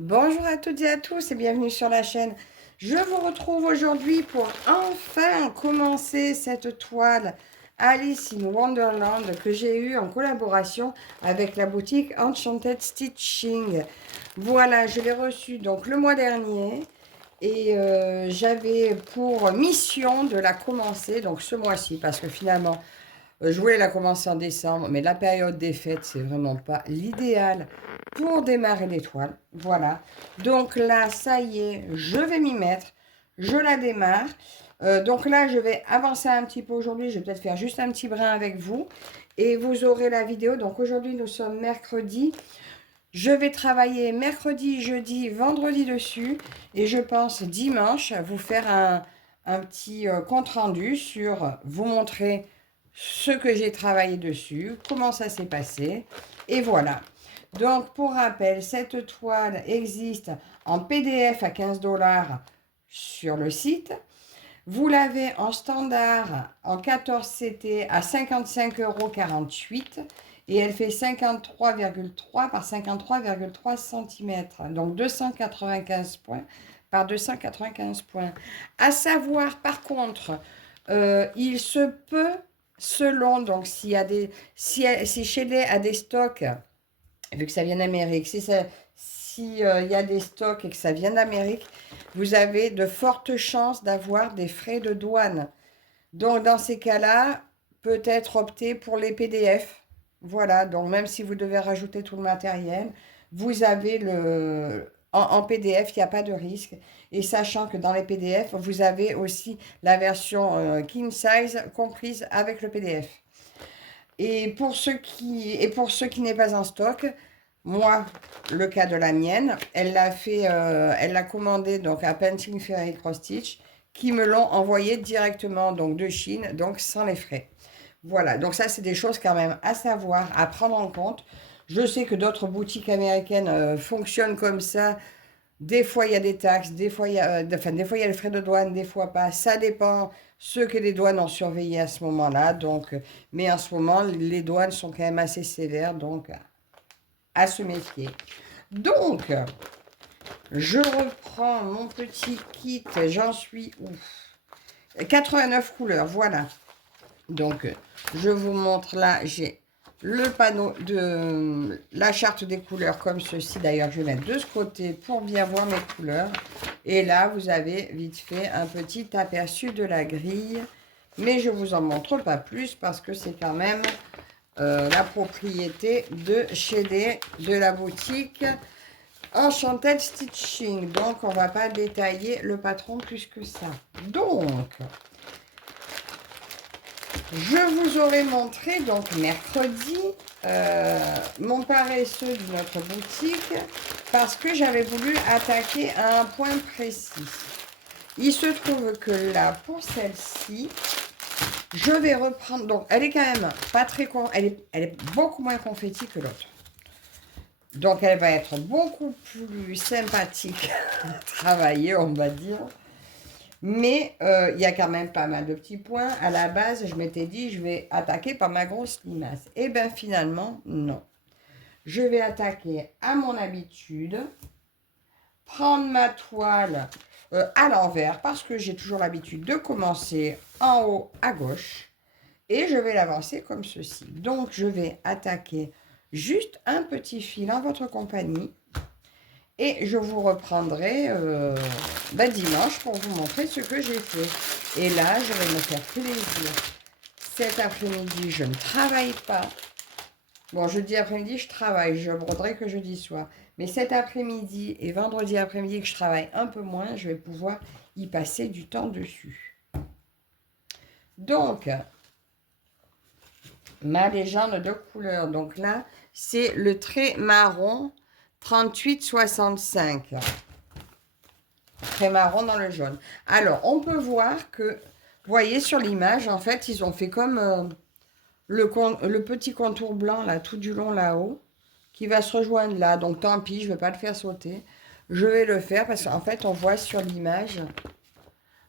Bonjour à toutes et à tous et bienvenue sur la chaîne. Je vous retrouve aujourd'hui pour enfin commencer cette toile Alice in Wonderland que j'ai eue en collaboration avec la boutique Enchanted Stitching. Voilà, je l'ai reçue donc le mois dernier et j'avais pour mission de la commencer donc ce mois-ci parce que finalement je voulais la commencer en décembre, mais la période des fêtes, c'est vraiment pas l'idéal pour démarrer les toiles. Voilà. Donc là, ça y est, je vais m'y mettre. Je la démarre. Donc là, je vais avancer un petit peu aujourd'hui. Je vais peut-être faire juste un petit brin avec vous. Et vous aurez la vidéo. Donc aujourd'hui, nous sommes mercredi. Je vais travailler mercredi, jeudi, vendredi dessus. Et je pense dimanche vous faire un petit compte rendu sur vous montrer ce que j'ai travaillé dessus, comment ça s'est passé. Et voilà. Donc, pour rappel, cette toile existe en PDF à 15 $ sur le site. Vous l'avez en standard en 14 CT à 55,48 € et elle fait 53,3 par 53,3 cm. Donc 295 points par 295 points. À savoir, par contre, il se peut, selon, donc s'il y a des, si Shelley a des stocks, vu que ça vient d'Amérique, si, y a des stocks et que ça vient d'Amérique, vous avez de fortes chances d'avoir des frais de douane. Donc, dans ces cas-là, peut-être opter pour les PDF. Voilà, donc même si vous devez rajouter tout le matériel, vous avez en PDF, il n'y a pas de risque. Et sachant que dans les PDF, vous avez aussi la version King Size comprise avec le PDF. Pour ceux qui n'est pas en stock, moi, le cas de la mienne, elle l'a commandé donc à Painting Fairy Cross Stitch, qui me l'ont envoyé directement donc de Chine, donc sans les frais. Voilà, donc ça c'est des choses quand même à savoir, à prendre en compte. Je sais que d'autres boutiques américaines fonctionnent comme ça. Des fois il y a des taxes, des fois il y a, enfin, des fois il y a le frais de douane, des fois pas. Ça dépend ce que les douanes ont surveillé à ce moment-là. Donc, mais en ce moment les douanes sont quand même assez sévères, donc à se méfier. Donc, je reprends mon petit kit, j'en suis où? 89 couleurs, voilà. Donc, je vous montre là, j'ai le panneau de la charte des couleurs comme ceci. D'ailleurs, je vais mettre de ce côté pour bien voir mes couleurs. Et là, vous avez vite fait un petit aperçu de la grille. Mais je ne vous en montre pas plus parce que c'est quand même la propriété de chez de la boutique Enchanted Stitching. Donc, on ne va pas détailler le patron plus que ça. Donc, je vous aurais montré, donc mercredi, mon paresseux de notre boutique parce que j'avais voulu attaquer à un point précis. Il se trouve que là, pour celle-ci, je vais reprendre... Donc, elle est quand même pas très... Elle est beaucoup moins confetti que l'autre. Donc, elle va être beaucoup plus sympathique à travailler, on va dire. Mais il y a quand même pas mal de petits points. À la base, je m'étais dit, je vais attaquer par ma grosse limace. Et bien, finalement, non. Je vais attaquer à mon habitude. Prendre ma toile à l'envers parce que j'ai toujours l'habitude de commencer en haut à gauche. Et je vais l'avancer comme ceci. Donc, je vais attaquer juste un petit fil en votre compagnie. Et je vous reprendrai dimanche pour vous montrer ce que j'ai fait. Et là, je vais me faire plaisir. Cet après-midi, je ne travaille pas. Bon, jeudi après-midi, je travaille. Je broderai que jeudi soir. Mais cet après-midi et vendredi après-midi, que je travaille un peu moins, je vais pouvoir y passer du temps dessus. Donc, ma légende de couleur. Donc là, c'est le trait marron 38,65. Trait marron dans le jaune. Alors, on peut voir que, vous voyez sur l'image, en fait, ils ont fait comme le petit contour blanc, là, tout du long là-haut, qui va se rejoindre là. Donc, tant pis, je ne vais pas le faire sauter. Je vais le faire parce qu'en fait, on voit sur l'image, vous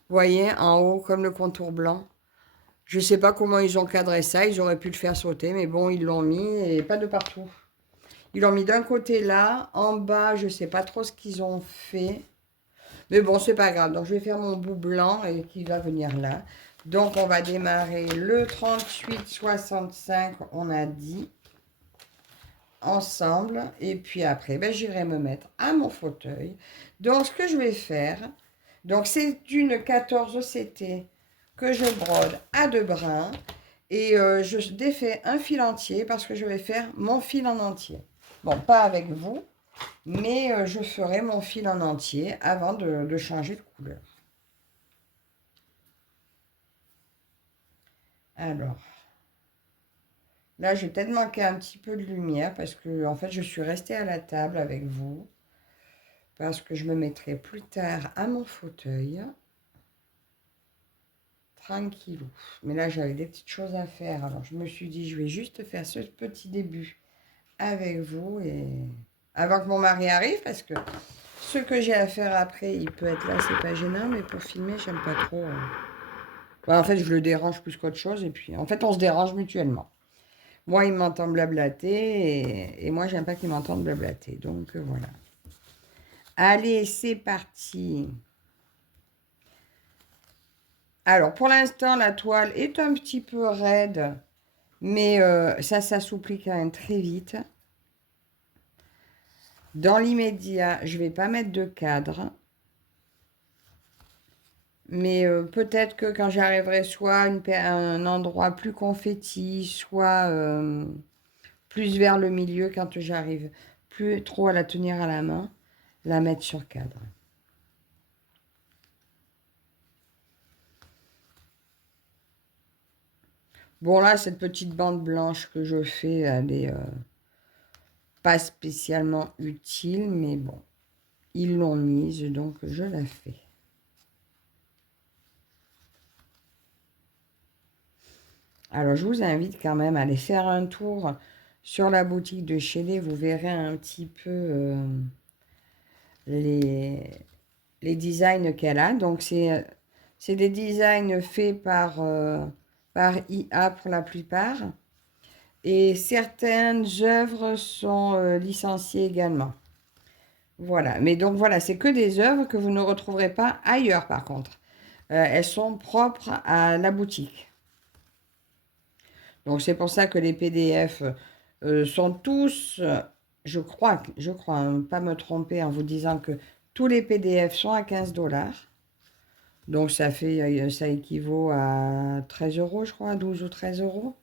voyez, en haut, comme le contour blanc. Je ne sais pas comment ils ont cadré ça, ils auraient pu le faire sauter, mais bon, ils l'ont mis et pas de partout. Ils l'ont mis d'un côté là, en bas, je ne sais pas trop ce qu'ils ont fait. Mais bon, c'est pas grave. Donc, je vais faire mon bout blanc et qui va venir là. Donc, on va démarrer le 38,65, on a dit, ensemble. Et puis après, ben, j'irai me mettre à mon fauteuil. Donc, ce que je vais faire, donc c'est une 14 CT que je brode à 2 brins. Et je défais un fil entier parce que je vais faire mon fil en entier. Bon, pas avec vous, mais je ferai mon fil en entier avant de changer de couleur. Alors, là, je vais peut-être manquer un petit peu de lumière parce que, en fait, je suis restée à la table avec vous. Parce que je me mettrai plus tard à mon fauteuil. Tranquillou. Mais là, j'avais des petites choses à faire. Alors, je me suis dit, je vais juste faire ce petit début avec vous et avant que mon mari arrive parce que ce que j'ai à faire après, il peut être là, c'est pas gênant, mais pour filmer, j'aime pas trop. Bah, en fait, je le dérange plus qu'autre chose et puis, en fait, on se dérange mutuellement. Moi, il m'entend blablater et moi, j'aime pas qu'il m'entende blablater. Donc, voilà. Allez, c'est parti. Alors, pour l'instant, la toile est un petit peu raide, mais ça s'assouplit quand même très vite. Dans l'immédiat, je ne vais pas mettre de cadre. Mais peut-être que quand j'arriverai soit à un endroit plus confetti, soit plus vers le milieu, quand j'arrive plus trop à la tenir à la main, la mettre sur cadre. Bon là, cette petite bande blanche que je fais, elle est pas spécialement utile, mais bon, ils l'ont mise, donc je la fais. Alors, je vous invite quand même à aller faire un tour sur la boutique de Shelley. Vous verrez un petit peu les designs qu'elle a. Donc, c'est des designs faits par IA pour la plupart. Et certaines œuvres sont licenciées également. Voilà. Mais donc, voilà, c'est que des œuvres que vous ne retrouverez pas ailleurs, par contre. Elles sont propres à la boutique. Donc c'est pour ça que les PDF sont tous, je crois, hein, pas me tromper en vous disant que tous les PDF sont à 15 $. Donc ça équivaut à 13 euros, je crois, 12 ou 13 euros.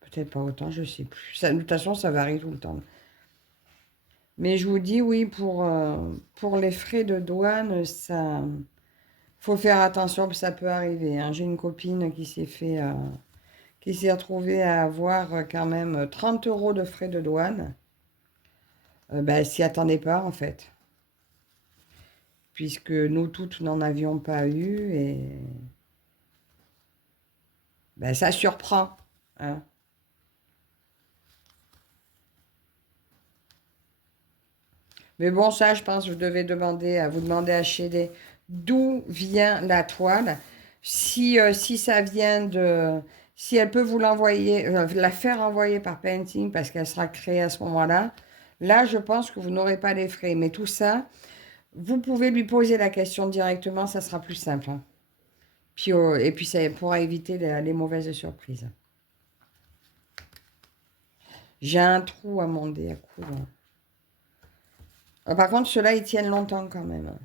Peut-être pas autant, je ne sais plus. Ça, de toute façon, ça varie tout le temps. Mais je vous dis, oui, pour les frais de douane, ça faut faire attention, ça peut arriver, hein. J'ai une copine qui s'est retrouvée à avoir quand même 30 euros de frais de douane. Ben, elle s'y attendait pas en fait, puisque nous toutes n'en avions pas eu et ben, ça surprend, hein. Mais bon, ça, je pense que je devais vous demander à Chédé d'où vient la toile. Si ça vient de... Si elle peut vous l'envoyer, la faire envoyer par Painting parce qu'elle sera créée à ce moment-là, là, je pense que vous n'aurez pas les frais. Mais tout ça, vous pouvez lui poser la question directement, ça sera plus simple, hein. Puis, et puis, ça pourra éviter les mauvaises surprises. J'ai un trou à mon dé à coudre. Par contre, ceux-là, ils tiennent longtemps quand même.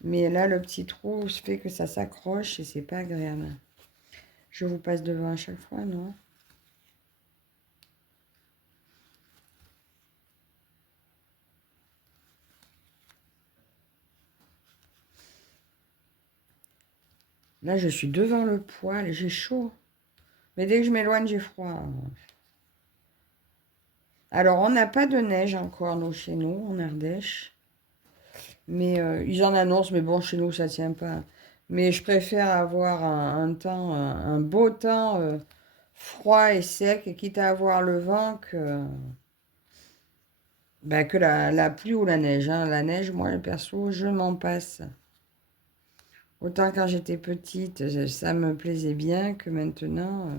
Mais là, le petit trou fait que ça s'accroche et c'est pas agréable. Je vous passe devant à chaque fois, non? Là, je suis devant le poêle, j'ai chaud. Mais dès que je m'éloigne, j'ai froid. Alors, on n'a pas de neige encore, nous, chez nous, en Ardèche. Mais ils en annoncent, mais bon, chez nous, ça tient pas. Mais je préfère avoir un temps, un beau temps froid et sec, quitte à avoir le vent ben, que la pluie ou la neige, hein. La neige, moi, perso, je m'en passe. Autant quand j'étais petite, ça me plaisait bien que maintenant.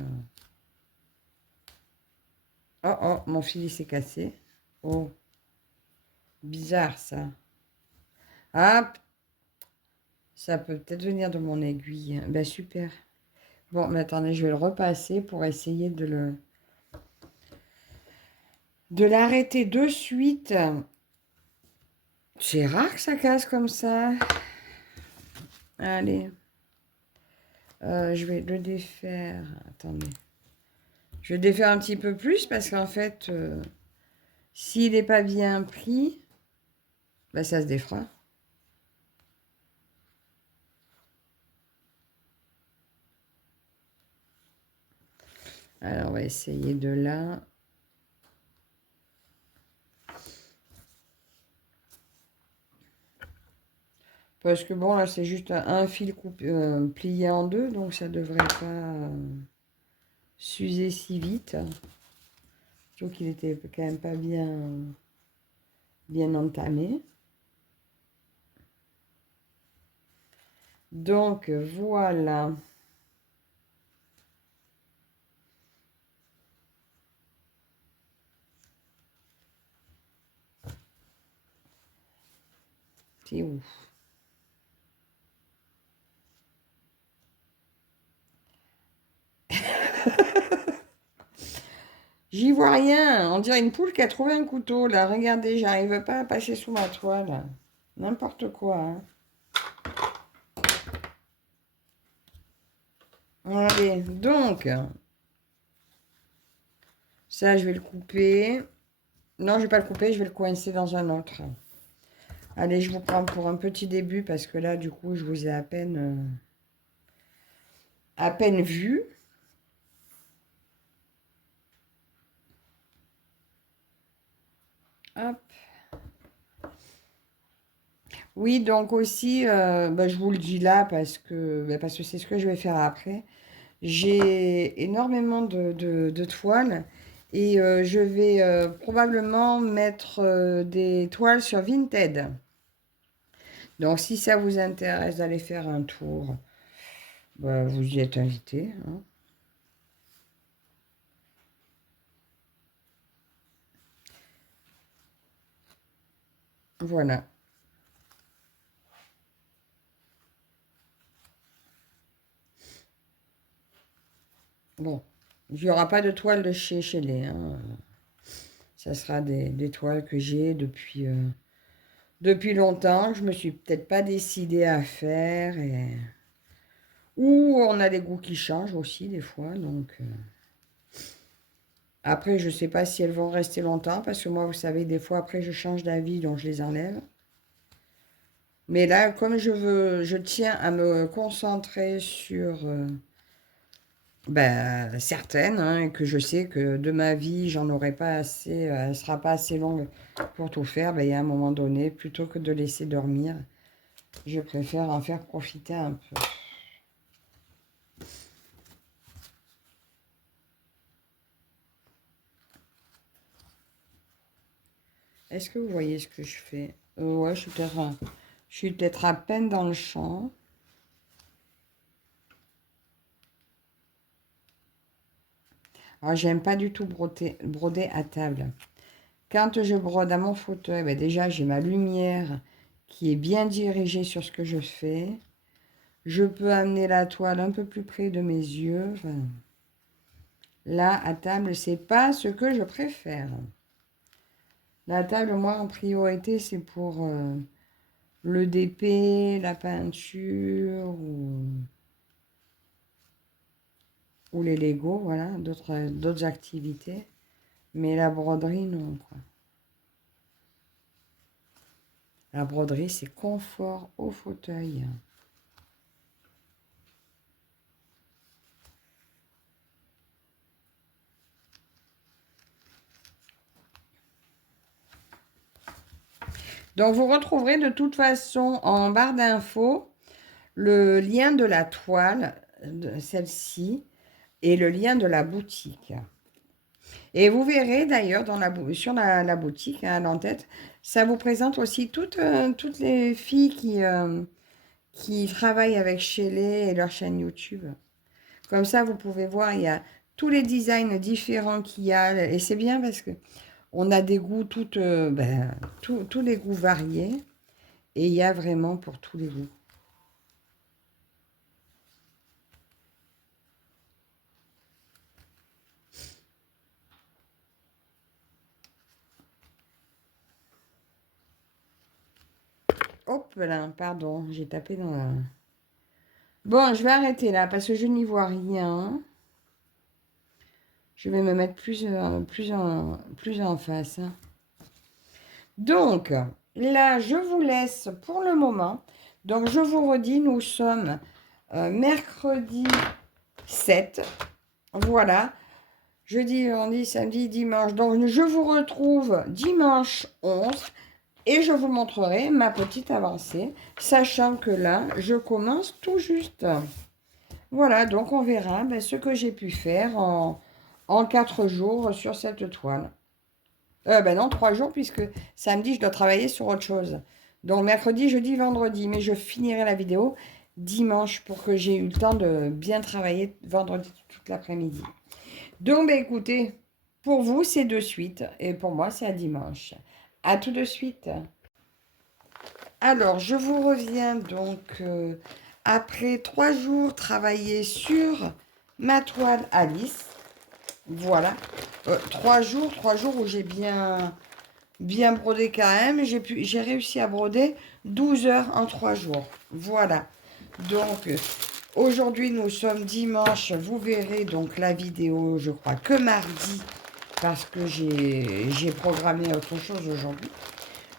Oh, oh, mon fil, il s'est cassé. Oh, bizarre, ça. Ah, ça peut peut-être venir de mon aiguille. Ben, super. Bon, mais attendez, je vais le repasser pour essayer de l'arrêter de suite. C'est rare que ça casse comme ça. Allez. Je vais le défaire. Attendez. Je vais défaire un petit peu plus parce qu'en fait, s'il n'est pas bien pris, ben, ça se défera. Alors, on va essayer de là. Parce que bon, là, c'est juste un fil plié en deux, donc ça devrait pas s'user si vite. Je trouve qu'il était quand même pas bien entamé. Donc, voilà. C'est ouf. J'y vois rien. On dirait une poule qui a trouvé un couteau, là. Regardez, j'arrive pas à passer sous ma toile. N'importe quoi, hein. Allez, donc, ça, je vais le couper. Non, je vais pas le couper, je vais le coincer dans un autre. Allez, je vous prends pour un petit début parce que là, du coup, je vous ai à peine vu. Hop. Oui, donc aussi, bah, je vous le dis là parce que c'est ce que je vais faire après. J'ai énormément de toiles et je vais probablement mettre des toiles sur Vinted. Donc, si ça vous intéresse d'aller faire un tour, bah, vous y êtes invité, hein. Voilà. Bon, il n'y aura pas de toile de chez Shelley, hein. Ça sera des toiles que j'ai depuis longtemps. Je me suis peut-être pas décidée à faire. Ou on a des goûts qui changent aussi des fois. Donc, après, je ne sais pas si elles vont rester longtemps. Parce que moi, vous savez, des fois, après, je change d'avis. Donc, je les enlève. Mais là, comme je tiens à me concentrer sur ben, certaines, hein, et que je sais que de ma vie, j'en aurai pas assez, elle ne sera pas assez longue pour tout faire, ben, il y a un moment donné, plutôt que de laisser dormir, je préfère en faire profiter un peu. Est-ce que vous voyez ce que je fais? Ouais, je suis peut-être à peine dans le champ. Alors, j'aime pas du tout broder à table. Quand je brode à mon fauteuil, ben déjà, j'ai ma lumière qui est bien dirigée sur ce que je fais. Je peux amener la toile un peu plus près de mes yeux. Enfin, là, à table, c'est pas ce que je préfère. La table, moi, en priorité, c'est pour le DP, la peinture ou les Lego, voilà, d'autres activités. Mais la broderie, non, quoi. La broderie, c'est confort au fauteuil. Donc, vous retrouverez de toute façon en barre d'infos le lien de la toile, de celle-ci, et le lien de la boutique. Et vous verrez d'ailleurs sur la boutique, hein, à l'entête, ça vous présente aussi toutes les filles qui travaillent avec Shelley et leur chaîne YouTube. Comme ça, vous pouvez voir, il y a tous les designs différents qu'il y a. Et c'est bien parce que on a des goûts, tous les goûts variés. Et il y a vraiment pour tous les goûts. Hop là, pardon, j'ai tapé dans la... Bon, je vais arrêter là parce que je n'y vois rien. Je vais me mettre plus en face. Donc, là, je vous laisse pour le moment. Donc, je vous redis, nous sommes mercredi 7. Voilà. Jeudi, vendredi, samedi, dimanche. Donc, je vous retrouve dimanche 11. Et je vous montrerai ma petite avancée, sachant que là, je commence tout juste. Voilà, donc on verra ce que j'ai pu faire en 4 jours sur cette toile. Non, 3 jours, puisque samedi, je dois travailler sur autre chose. Donc mercredi, jeudi, vendredi. Mais je finirai la vidéo dimanche pour que j'ai eu le temps de bien travailler vendredi toute l'après-midi. Donc, écoutez, pour vous, c'est de suite. Et pour moi, c'est à dimanche. À tout de suite. Alors, je vous reviens donc après 3 jours travaillés sur ma toile Alice. Voilà. 3 jours où j'ai bien brodé quand même. J'ai réussi à broder 12 heures en 3 jours. Voilà. Donc, aujourd'hui, nous sommes dimanche. Vous verrez donc la vidéo, je crois, que mardi. Parce que j'ai programmé autre chose aujourd'hui.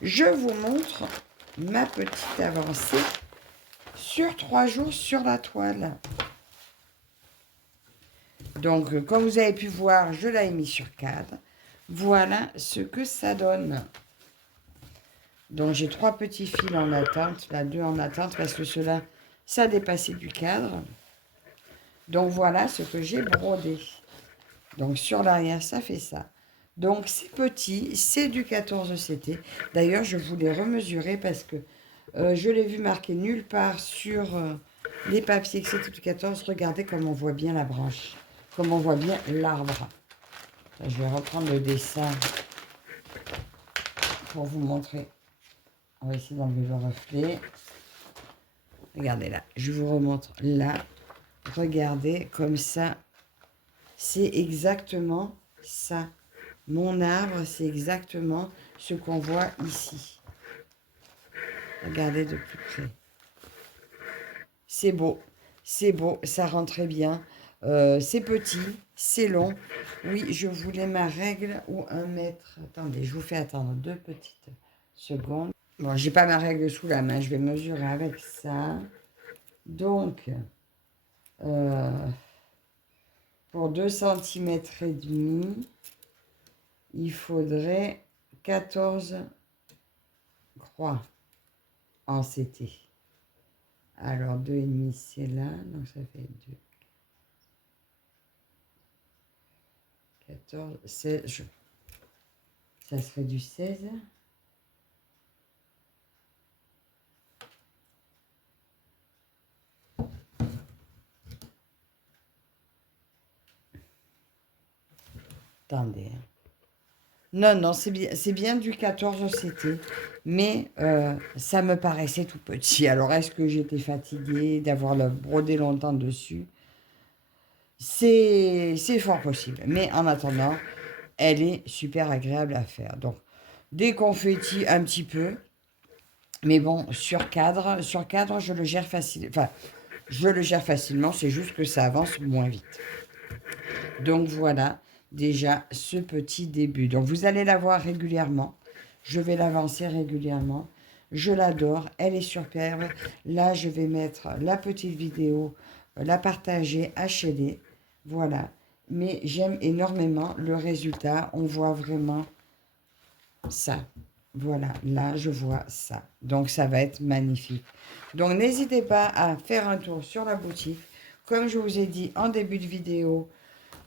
Je vous montre ma petite avancée sur 3 jours sur la toile. Donc, comme vous avez pu voir, je l'ai mis sur cadre. Voilà ce que ça donne. Donc, j'ai 3 petits fils en attente, là 2 en attente, parce que cela, ça dépassait du cadre. Donc, voilà ce que j'ai brodé. Donc, sur l'arrière, ça fait ça. Donc, c'est petit, c'est du 14 CT. D'ailleurs, je voulais remesurer parce que je l'ai vu marqué nulle part sur les papiers que c'était du 14. Regardez comme on voit bien la branche, comme on voit bien l'arbre. Je vais reprendre le dessin pour vous montrer. On va essayer d'enlever le reflet. Regardez là, je vous remontre là. Regardez comme ça. C'est exactement ça. Mon arbre, c'est exactement ce qu'on voit ici. Regardez de plus près. C'est beau, ça rend très bien. C'est petit, c'est long. Oui, je voulais ma règle ou 1 mètre. Attendez, je vous fais attendre 2 petites secondes. Bon, j'ai pas ma règle sous la main, je vais mesurer avec ça. Donc, pour 2 cm et demi, il faudrait 14 croix en CT. Alors, 2,5 c'est là, donc ça fait 2. 14, 16, ça serait du 16. Attendez. Non, c'est bien du 14 CT, mais ça me paraissait tout petit. Alors, est-ce que j'étais fatiguée d'avoir brodé longtemps dessus? C'est fort possible. Mais en attendant, elle est super agréable à faire. Donc, des confettis un petit peu. Mais bon, sur cadre, je le gère facilement. Enfin, je le gère facilement, c'est juste que ça avance moins vite. Donc voilà, déjà ce petit début. Donc vous allez la voir régulièrement. Je vais l'avancer régulièrement. Je l'adore, elle est superbe. Là, je vais mettre la petite vidéo, la partager HD. Voilà. Mais j'aime énormément le résultat. On voit vraiment ça. Voilà, là, je vois ça. Donc, ça va être magnifique. Donc, n'hésitez pas à faire un tour sur la boutique. Comme je vous ai dit en début de vidéo,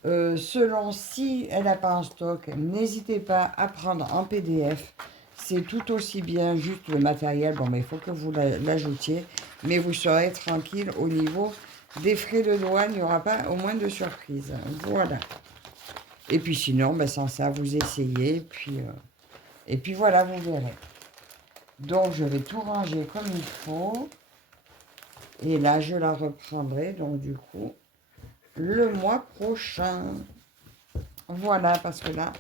selon si elle n'a pas en stock, n'hésitez pas à prendre en PDF. C'est tout aussi bien, juste le matériel. Bon, mais il faut que vous l'ajoutiez. Mais vous serez tranquille au niveau des frais de douane, il n'y aura pas au moins de surprise. Voilà. Et puis sinon, ben, sans ça, vous essayez. Et puis voilà, vous verrez. Donc, je vais tout ranger comme il faut. Et là, je la reprendrai, donc du coup, le mois prochain. Voilà, parce que là,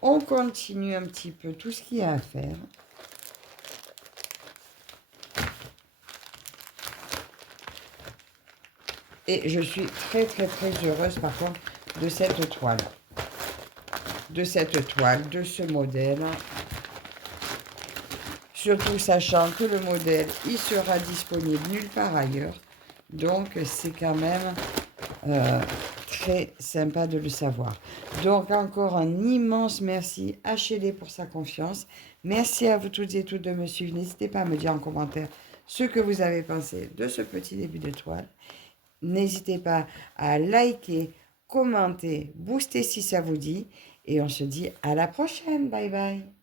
on continue un petit peu tout ce qu'il y a à faire. Et je suis très, très, très heureuse, par contre, de cette toile. De cette toile, de ce modèle. Surtout sachant que le modèle, il sera disponible nulle part ailleurs. Donc, c'est quand même très sympa de le savoir. Donc, encore un immense merci à Chédé pour sa confiance. Merci à vous toutes et tous de me suivre. N'hésitez pas à me dire en commentaire ce que vous avez pensé de ce petit début de toile. N'hésitez pas à liker, commenter, booster si ça vous dit. Et on se dit à la prochaine. Bye bye.